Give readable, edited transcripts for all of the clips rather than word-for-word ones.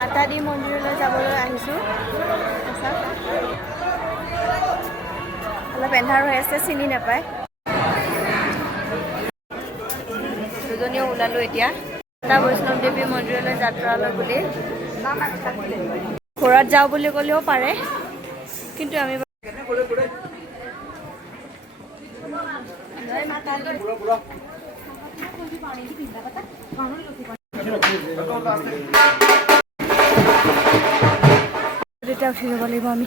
মাতাদি মন্দিৰলৈ যাবলৈ আহিছোঁ। অলপ এন্ধাৰ হৈ আছে, চিনি নাপায়। দুজনীও ওলালোঁ এতিয়া বৈষ্ণৱ দেৱী মন্দিৰলৈ যাত্ৰালৈ বুলি। ঘৰত যাওঁ বুলি ক'লেও পাৰে, কিন্তু আমি এতিয়া উঠি যাব লাগিব আমি।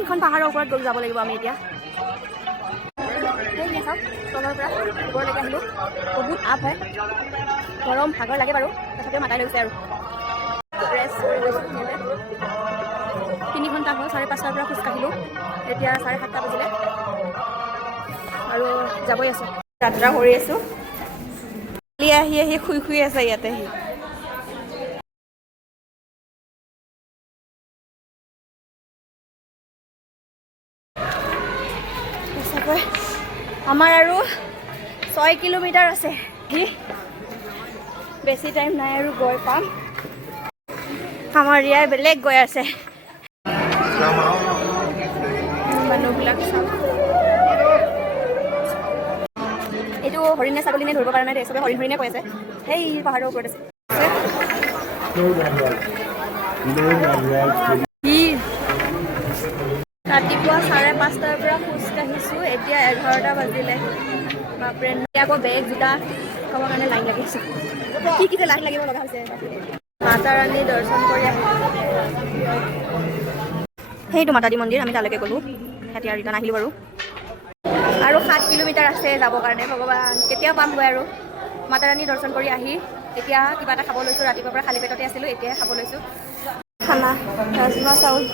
এইখন পাহাৰৰ ওপৰত গৈ যাব লাগিব আমি এতিয়া। চাওক তলৰ পৰা ওপৰলৈকে আহিলোঁ, বহুত আপ হয়, গৰম ভাগৰ লাগে বাৰু, তথাপিও মাতাই লৈছে আৰু ৰেষ্ট কৰি গৈছোঁ। 3 ঘণ্টা হ'ল, 5:30টাৰ পৰা খোজকাঢ়িলোঁ, এতিয়া 7:30 বাজিলে আৰু যাবই আছোঁ। যাত্ৰা কৰি আছোঁ। আহি আহি শুই আছে ইয়াতে। আমাৰ আৰু 6 কিলোমিটাৰ আছে, বেছি টাইম নাই আৰু গৈ পাম। আমাৰ ইয়াৰ বেলেগ গৈ আছে মানুহবিলাক। এইটো হৰিণ নে ছাগলী নে ধৰিব পৰা নাই দেই, চবে হৰিণে কৈ আছে। সেই পাহাৰৰ ওপৰত আছে। ৰাতিপুৱা 5:30টাৰ পৰা খোজকাঢ়িছোঁ, এতিয়া 11টা বাজিলে। বাপৰে, আকৌ বেগ জোতা খাবৰ কাৰণে লাইন লাগি আছে। কি লাইন লাগিব লগা হৈছে। মাতা ৰাণী দৰ্শন কৰি আহিলোঁ। সেইটো মাতাদি মন্দিৰ, আমি তালৈকে গ'লোঁ, এতিয়া ৰিটাৰ্ণ আহিলোঁ বাৰু। আৰু 7 কিলোমিটাৰ আছে যাবৰ কাৰণে। ভগৱান, কেতিয়া পামগৈ আৰু। মাতা ৰাণী দৰ্শন কৰি আহি এতিয়া কিবা এটা খাব লৈছোঁ। ৰাতিপুৱাৰ পৰা খালী পেটতে আছিলোঁ, এতিয়াই খাব লৈছোঁ খানা, ৰাজমা চাউল।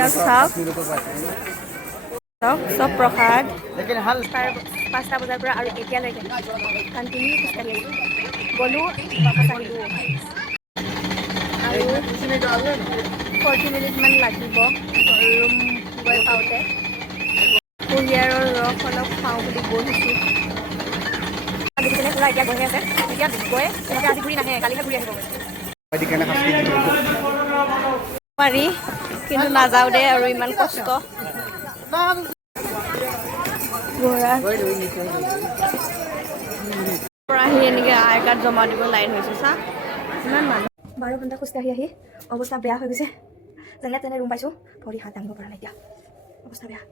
চাওক চব প্ৰসাদ। 5টা বজাৰ পৰা আৰু এতিয়ালৈকে কণ্টিনিউ খোজকাঢ়ি আছোঁ। গ'লোঁ, বাপচ আহিলোঁ আৰু 40 মিনিটমান লাগিব ৰুম গৈ পাওঁতে। কুঁহিয়াৰৰ ৰস অলপ খাওঁ বুলি বহিছোঁ। পুৰা এতিয়া গৈহে আছে, এতিয়া গৈ সিহঁতে আজি ঘূৰি নাহে, কালিহে ঘূৰি আহিব পাৰি, কিন্তু নাযাওঁ দে আৰু ইমান কষ্ট। আহি এনেকৈ আই কাৰ্ড জমা দিব লাইন হৈছোঁ। চা ইমান মানুহ। 12 ঘণ্টা খোজকাঢ়ি আহি অৱস্থা বেয়া হৈ গৈছে। যেনে তেনে ৰুম পাইছোঁ, ভৰি হাত দাঙিব পৰা নাই, এতিয়া অৱস্থা বেয়া।